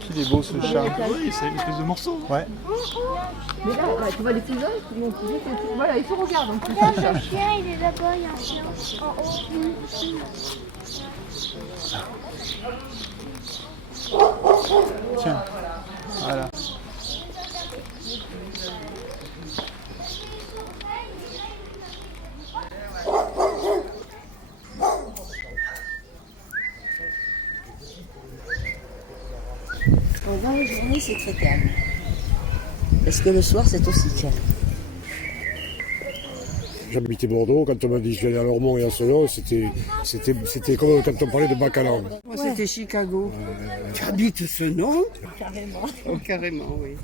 Qu'il est beau ce chat. Oui, c'est une espèce de morceau. Ouais. Mais là, tu vois les cousins, voilà, ils se regardent en plus. Regarde, le chien, il est là-bas, il y a un chien en haut. Tiens. Voilà. Pendant la journée, c'est très calme. Est-ce que le soir, c'est aussi calme? J'habitais Bordeaux, quand on m'a dit que j'allais à Lormont et à Senon, c'était comme quand on parlait de Bacalan. Moi, c'était Chicago. Tu habites ce nom? Carrément. Oh, carrément, oui.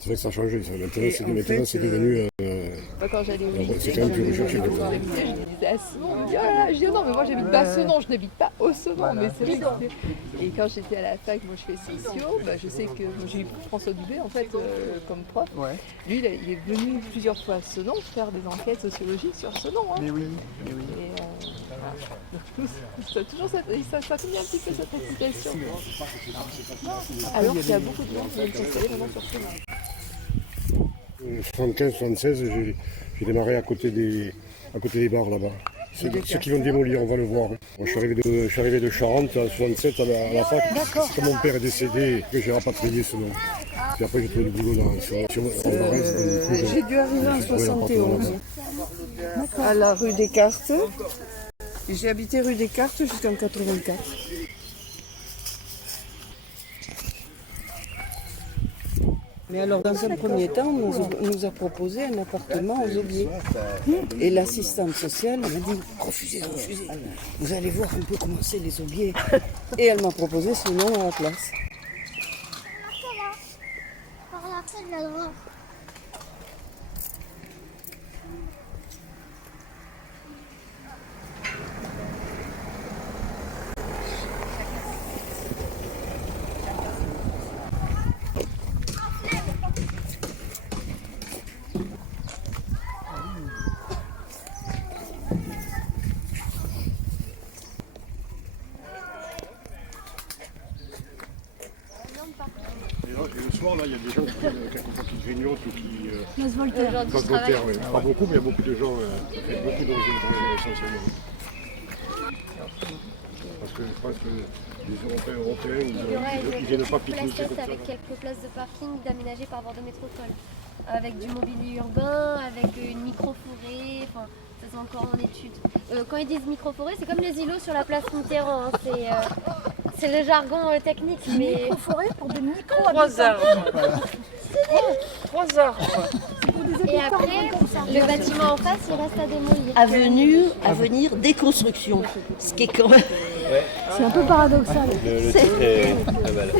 C'est vrai que ça a changé. Maintenant, c'est devenu. Quand j'allais au C'est quand même plus recherché. je disais à Senon, je me dis, oh là là, je dis, non, mais moi j'habite pas à Senon, je n'habite pas au Senon, mais c'est vrai que et quand j'étais à la fac, moi je fais sociaux, bah, je sais que j'ai eu François Dubé en fait comme prof. Ouais. Lui, il est venu plusieurs fois à Senon faire des enquêtes sociologiques sur Senon. Hein. Mais oui, mais oui. Et, donc, ça a toujours ça continue un petit peu cette réputation. Alors qu'il y a beaucoup de gens qui viennent s'installer maintenant sur Senon. 75-76, j'ai démarré à côté des bars là-bas. Ceux qui vont démolir, on va le voir. Moi, je suis arrivé de Charente en 67 à la fac. C'est quand mon père est décédé que j'ai rapatrié ce nom. Puis après, j'ai trouvé le boulot sur J'ai dû arriver en 71. À la rue des Cartes. J'ai habité rue des Cartes jusqu'en 84. Mais alors, dans un premier temps, on nous a proposé un appartement aux Aubiers. Et l'assistante sociale m'a dit, refusez. Vous allez voir un peu comment c'est les Aubiers. Et elle m'a proposé ce nom à la place. Par la fenêtre là-bas. Et le soir, là, il y a des gens quelquefois qui grignotent ou qui. Aujourd'hui, je travaille. Pas beaucoup, mais il y a beaucoup de gens, beaucoup d'origines essentiellement. Parce que je pense que les Européens, ils viennent pas pique-niquer comme ça. Avec quelques places de parking d'aménagées par Bordeaux Métropole. Avec du mobilier urbain, avec une micro-forêt, enfin, ça c'est encore en étude. Quand ils disent micro-forêt, c'est comme les îlots sur la place Mitterrand. Hein, c'est le jargon technique. Mais... Micro-forêt pour des micro 3 arbres. 3 arbres. Et après, le bâtiment en face, il reste à démolir. À venir, déconstruction. Ce qui est quand même... C'est un peu paradoxal. Le titre est pas mal.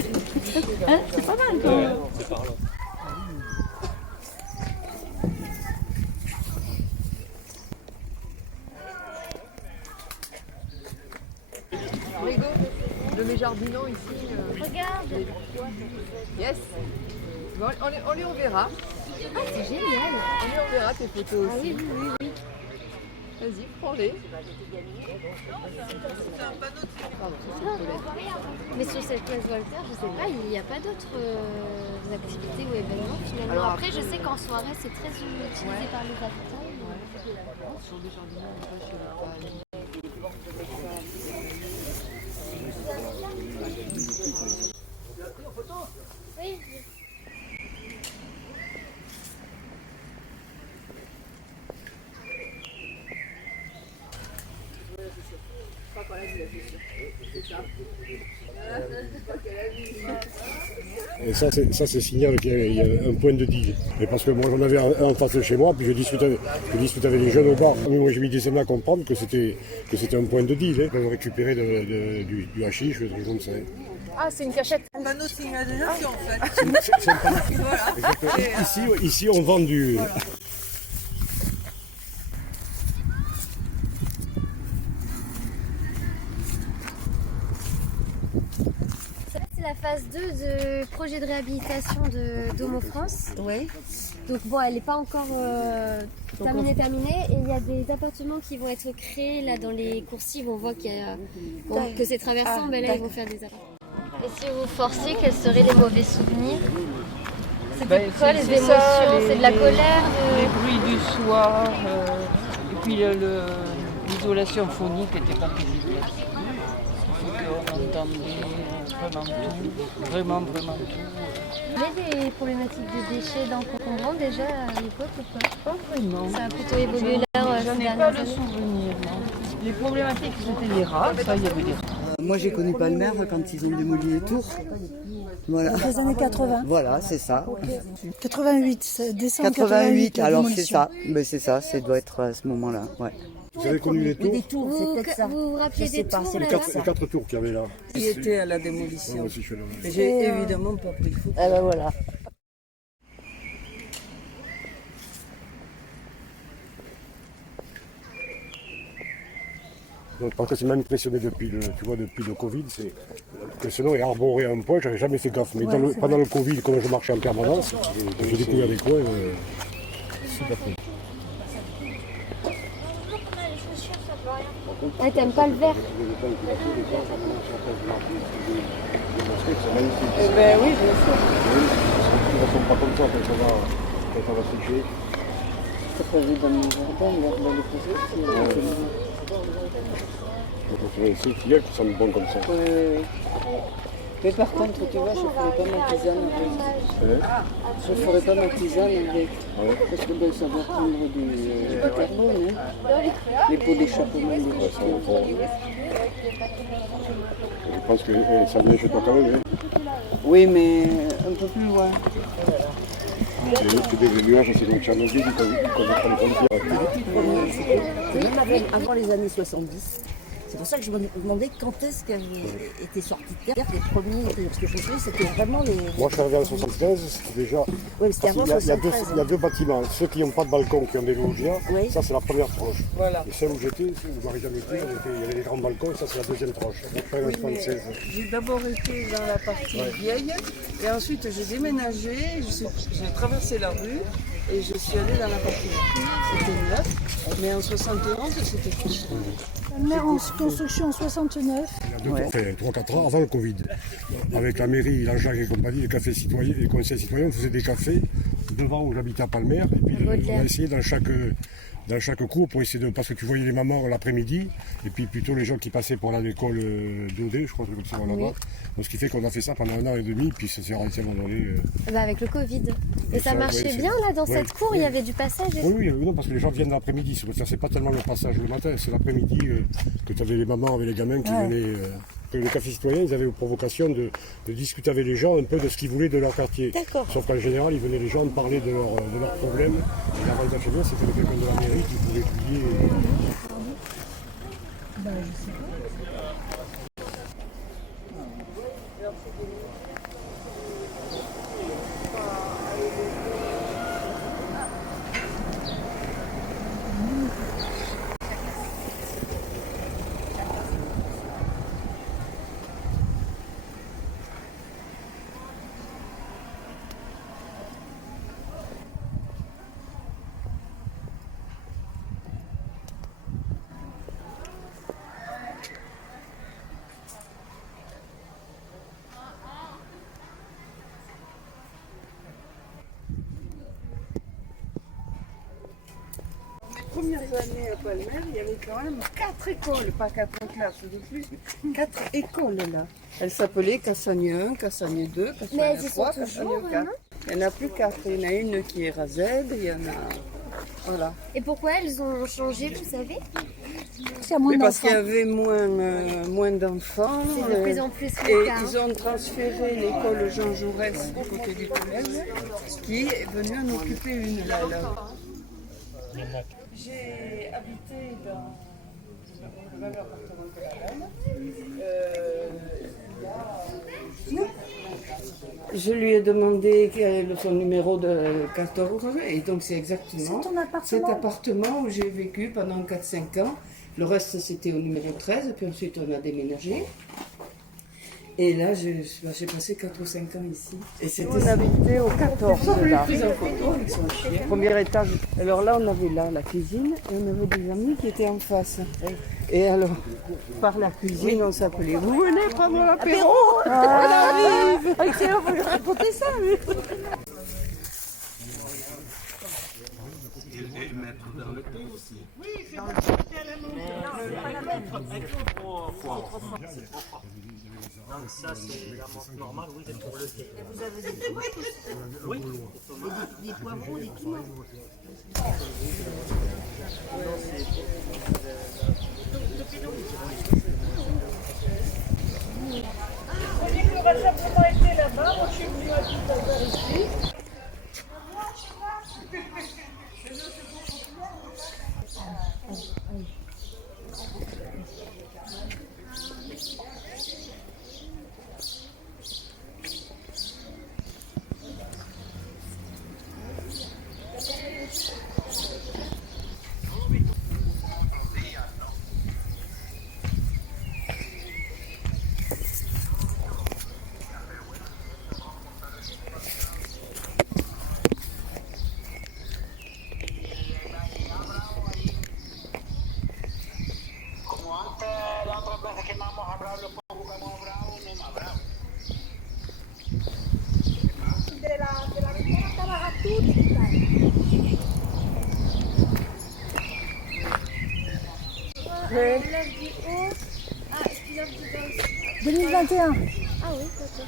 Hein, c'est pas mal quand même. C'est parlant. Rigo, de mes jardinants ici. Regarde. Yes. Bon, on les reverra. Ah, c'est génial. On les reverra tes photos Ah aussi. oui, oui, oui. Vas-y, prends-les. Mais sur cette place Voltaire, je sais pas, il n'y a pas d'autres activités ou événements finalement. Alors, après, je sais qu'en soirée, c'est très utilisé par les habitants. Sur des jardinants, je sais pas. Oui. Et ça, c'est signal qu'il y a un point de digue. Et parce que moi, j'en avais un en face de chez moi, puis je discutais avec les jeunes au bar. Mais moi, je me disais à comprendre que c'était un point de digue. Hein. On récupérait du hashish, des trucs comme ça. Ah, c'est une cachette. Un panneau de signalisation en fait. C'est un panneau. Voilà. Ici, on vend du... Voilà. C'est la phase 2 du projet de réhabilitation d'Homo France. Oui. Donc bon, elle n'est pas encore terminée. Et il y a des appartements qui vont être créés là dans les coursives. On voit qu'il y a, que c'est traversant, mais là ils vont faire des appartements. Et si vous forciez, quels seraient les mauvais souvenirs? C'était quoi les émotions? C'est de la colère Les bruits du soir, et puis l'isolation phonique n'était pas très efficace. Il faut qu'on entendait vraiment tout, vraiment tout. Il y avait des problématiques de déchets d'encombrants déjà à l'époque ou pas? Pas vraiment. Ça a plutôt évolué là. J'en ai pas le souvenir, non. Les problématiques, c'était les rats, ça, il y avait des rats. Moi j'ai connu Palmer quand ils ont démoli les tours. Voilà. Dans les années 80. Voilà, c'est ça. 88, décembre 88, la alors c'est démolition. ça. Mais c'est ça, ça doit être à ce moment-là. Ouais. Vous avez connu les tours? Vous vous rappelez des tours là, Les 4 tours qu'il y avait là. Qui était à la démolition. Moi aussi, je suis là. J'ai évidemment pas pris photo. Eh ben voilà. Donc, parce que c'est même impressionné depuis le Covid, c'est que ce nom est arboré à un point, j'avais jamais fait gaffe. Mais pendant le Covid, comme je marchais en permanence, j'ai découvert des coins super cool. Ah, t'aimes pas le vert? Eh ben oui, bien sûr. Ils ne sont pas comme ça quand ça va sécher. Ça faisait dans mon jardin, l'herbe elle est posée aussi. Donc c'est ces fillets qui sont bons comme ça. Mais par contre, tu vois, je ne ferai pas ma tisane avec. Je ne ferai pas ma tisane avec. Parce que ben, ça doit prendre du carbone. Hein. Les pots d'échappement des voitures. Je pense que ça vient chez toi quand même. Hein. Oui, mais un peu plus loin. C'est des nuages, c'est comme Tchernobyl, ils connaissent pas les frontières. Avant les années 70. C'est pour ça que je me demandais quand est-ce qu'elle était sortie de terre, les premiers, parce que je me souviens, c'était vraiment les... Moi je suis arrivé en 75, c'était déjà... Oui, c'était avant 73. Il y a deux bâtiments, ceux qui n'ont pas de balcon, qui ont des loggias, Oui. ça c'est la première tranche. Voilà. Et celle où j'étais, où j'aurais jamais été, il y avait des grands balcons, ça c'est la deuxième tranche. Après en 76. J'ai d'abord été dans la partie vieille et ensuite j'ai déménagé, j'ai traversé la rue et je suis allée dans la partie vieille. C'était neuf, mais en 71 c'était tout. Mère en construction en 69. Il y a 3-4 ans, avant le Covid. Avec la mairie, l'Anjac et compagnie, les cafés citoyens, les conseils citoyens, on faisait des cafés devant où j'habitais à Palmer. Et puis on a essayé dans chaque cours pour essayer de... Parce que tu voyais les mamans l'après-midi, et puis plutôt les gens qui passaient pour aller à l'école d'OD, je crois que c'est comme ça là-bas. Donc ce qui fait qu'on a fait ça pendant 1 an et demi, puis ça s'est arrêté à un moment donné. Bah avec le Covid. Et ça marchait bien là dans cette cour, il y avait du passage et Oui, non, parce que les gens viennent l'après-midi. C'est pas tellement le passage le matin, c'est l'après-midi que tu avais les mamans avec les gamins qui venaient. Les cafés citoyens, ils avaient pour vocation de discuter avec les gens un peu de ce qu'ils voulaient de leur quartier. Sauf qu'en général, ils venaient les gens parler de leurs problèmes. Et l'avantage chez nous, c'était que quelqu'un de la mairie qui pouvait publier. Je sais pas. Premières années à Palmer, il y avait quand même 4 écoles, pas 4 classes de plus, 4 écoles là. Elles s'appelaient Cassagne 1, Cassagne 2, Cassagne 3, Cassagne 4. Il n'y en a plus 4, il y en a une qui est Razed, il y en a... Voilà. Et pourquoi elles ont changé, vous savez? Parce qu'il y avait moins d'enfants. C'est de plus en plus Et le cas. ils ont transféré l'école Jean Jaurès du côté du collège, qui est venu en occuper une là. J'ai habité dans le même appartement que la reine. Je lui ai demandé son numéro de 14 et donc c'est exactement cet appartement où j'ai vécu pendant 4-5 ans. Le reste c'était au numéro 13 puis ensuite on a déménagé. Et là, j'ai passé 4 ou 5 ans ici. Et c'était on habitait au 14 là. Premier étage. Alors là, on avait là la cuisine et on avait des amis qui étaient en face. Et alors, par la cuisine, on s'appelait. Vous venez prendre l'apéro. On arrive. Excellent, vous lui racontez ça. Ça, c'est la menthe normale, oui, c'est pour le thé. Vous avez des tomates aussi? Oui. Des poivrons, des piments. On va simplement été là-bas. Moi, je suis venue à tout à l'heure ici. L'œuf du haut. Ah, et puis l'œuf du bas aussi. 2021. Ah oui, d'accord.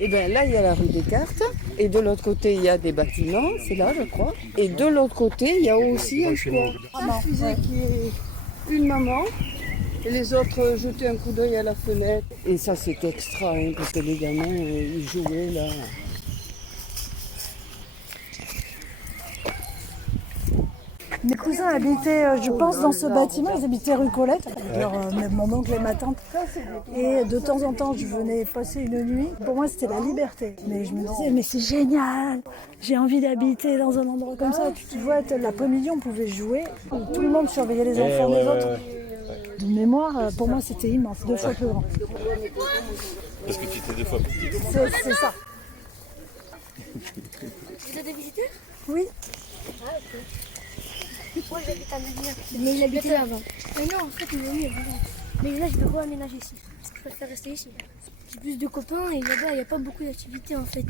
Et bien là, il y a la rue Descartes. Et de l'autre côté, il y a des bâtiments. C'est là, je crois. Et de l'autre côté, il y a aussi un square. Un fusée qui est une maman. Et les autres jetaient un coup d'œil à la fenêtre. Et ça, c'était extra, hein, parce que les gamins, ils jouaient là. Mes cousins habitaient, je pense, dans ce bâtiment. Ils habitaient rue Colette. Mon oncle et ma tante. Et de temps en temps, je venais passer une nuit. Pour moi, c'était la liberté. Mais je me disais, mais c'est génial. J'ai envie d'habiter dans un endroit comme ça. Tu vois, l'après-midi, on pouvait jouer. Tout le monde surveillait les enfants des autres. De mémoire, pour moi, c'était immense. 2 fois plus grand. Parce que tu étais 2 fois plus petite. C'est ça. Vous êtes des visiteurs? Oui. Ah, ok. Moi j'habite à Medina. Mais il habitait là avant. Mais non, en fait, il est mieux. Mais là, je vais re-aménager ici. Parce que je préfère rester ici. J'ai plus de copains et là-bas, il n'y a pas beaucoup d'activités en fait.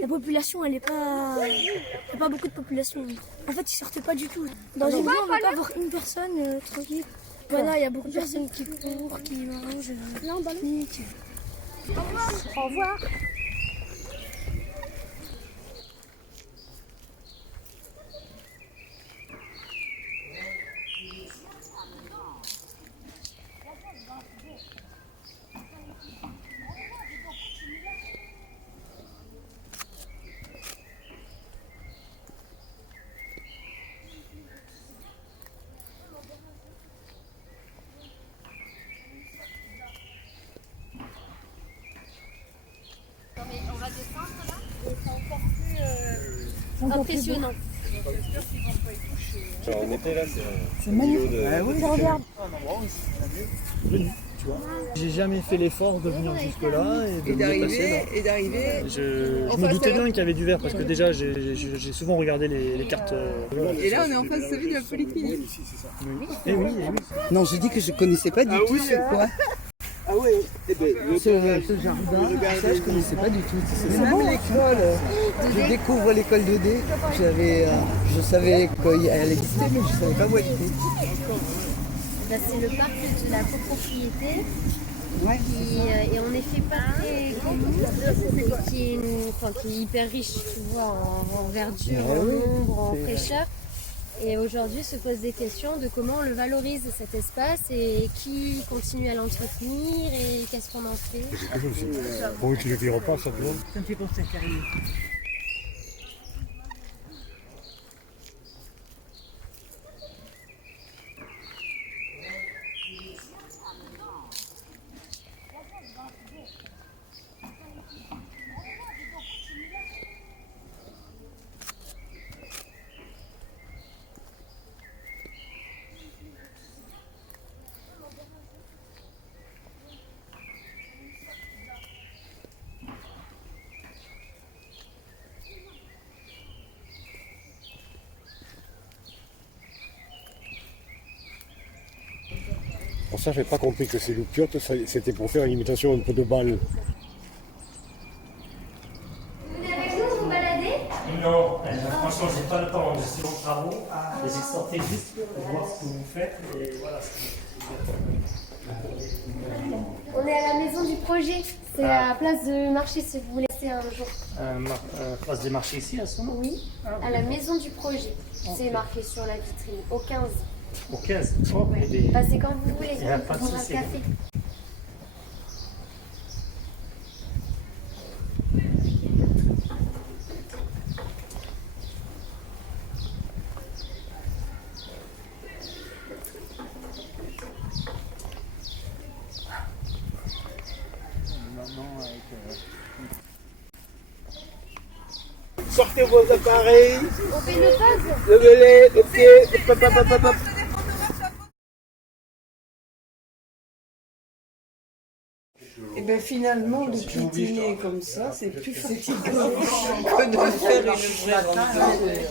La population, elle n'est pas. Il n'y a pas beaucoup de population. En fait, ils sortaient pas du tout. Dans une ville, on ne peut pas avoir une personne tranquille. Voilà, il y a beaucoup de personnes qui courent, qui mangent. Au revoir. Impressionnant. En été, là, C'est magnifique. de... Regarde. Un endroit où c'est mieux. Tu tu vois. J'ai jamais fait l'effort de venir jusque-là et de me déplacer là. Et d'arriver. Je me doutais bien qu'il y avait du vert parce que déjà j'ai souvent regardé les cartes. Et là, on est en face de la polyclinique. Oui. Et oui. Non, je dis que je connaissais pas du tout ce coin. Ah oui, Ce jardin, ça, je connaissais pas du tout. C'est même l'école. Je découvre l'école de D. Je savais qu'elle existait, mais je savais pas où elle était. Bah, c'est le parc de la copropriété qui est en effet pas très connu, qui est hyper riche, tu vois, en verdure, en ombre, en fraîcheur. Et aujourd'hui se posent des questions de comment on le valorise cet espace et qui continue à l'entretenir et qu'est-ce qu'on en fait. Pour utiliser les repas, ça demande. Ça me fait penser à Carrier. Pour ça, je n'avais pas compris que ces loupiottes, c'était pour faire une imitation un peu de balle. Vous venez avec nous, vous baladez? Non, franchement, j'ai pas le temps. Je suis en travaux et j'ai sorti juste pour voir ce que vous faites. Et voilà. On est à la maison du projet, c'est à Place de Marché si vous voulez un jour. Place des marchés ici à ce moment? Oui, à la maison du projet. C'est marqué sur la vitrine, au 15. Au 15. Oh, Passez quand vous voulez, Il y a pas de on prendra souci. le café. Sortez vos appareils, On fait une pause? levez-les, ok, hop, hop, hop, hop, hop. Et bien finalement, de piétiner comme ça, c'est plus fatigant que de faire une vraie randonnée.